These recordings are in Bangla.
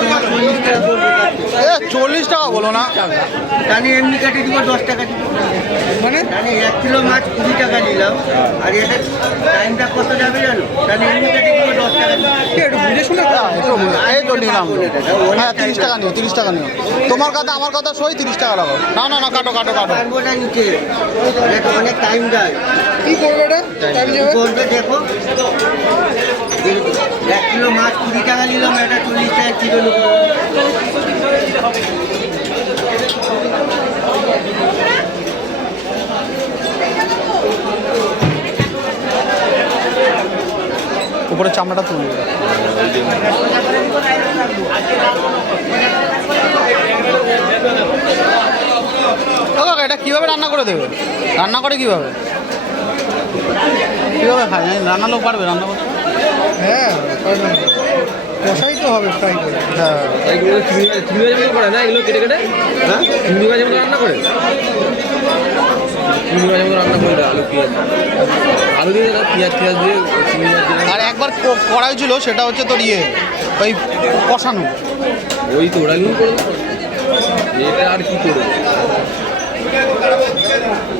তোমার চল্লিশ টাকা বলো না। জানি এমনি কাটে দিব দশ টাকা দিব। মানে? জানি এক কিলো মাছ কুড়ি টাকা নিলাম। আর এটা টাইমটা কত যাবে জানো? জানি এমনি কাটে দিব দশ টাকা একটু বুঝে শুনে এই তো নিলাম। হ্যাঁ তিরিশ টাকা নিও তিরিশ টাকা নিও। তোমার কথা আমার কথা সই তিরিশ টাকা লাগাও না না না কাটো কাটো কাটো। না নিতে অনেক টাইম যায়। কি করবে এটা? কি করবে দেখো। এক কিলো মাছ কুড়ি টাকা নিলাম এটা চল্লিশ টাকা কিলো নেব উপরে চামড়াটা তুলে কাকা, এটা কীভাবে রান্না করে দেবে? রান্না করে কীভাবে? কীভাবে খায়? জানি রান্না লোক পারবে, রান্না করতে। হ্যাঁ কষাই তো হবে ফ্রাই করে। হ্যাঁ। এগুলো চিংড়ি করে না? এগুলো কেটে কেটে? হ্যাঁ চিংড়ি মতো রান্না করে? চিংড়ি রান্না করে আলু পেঁয়াজ। আলু দিয়ে পেঁয়াজ পেঁয়াজ দিয়ে চিংড়ি আর একবার ক- করাই ছিল সেটা হচ্ছে তোর ইয়ে ওই কষানো। ওই তো ওরা করে এটা আর কি করবে? করে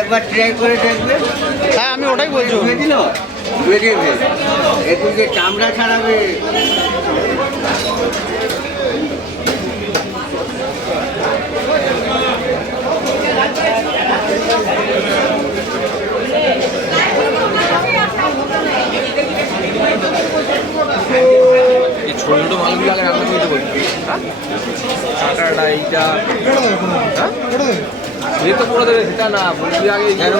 একবার ট্রাই করে দেখবে। হ্যাঁ আমি ওটাই বলছি। বুঝেছিল বেরিয়েবে এখন যে চামড়া ছাড়াবে। এই ছোটো ছোটো মালগুলো আগে রান্না করতে বলি। এইটা। হ্যাঁ? তো করে দেবে সেটা না বলছি আগে এখানে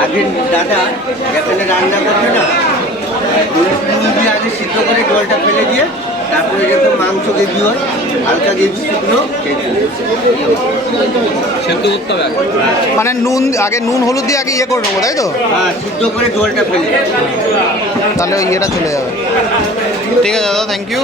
আগে দাদা এখানে রান্না করবে না আগে সিদ্ধ করে জলটা ফেলে দিয়ে তারপরে যখন মাংস গেবি হয় হালকা গেবি শুকনো সেদ্ধ করতে হবে মানে নুন আগে নুন হলুদ দিয়ে আগে ইয়ে করে নেব তাই তো? হ্যাঁ সিদ্ধ করে জলটা ফেলে তাহলে ওই ইয়েটা চলে যাবে। ঠিক আছে দাদা থ্যাংক ইউ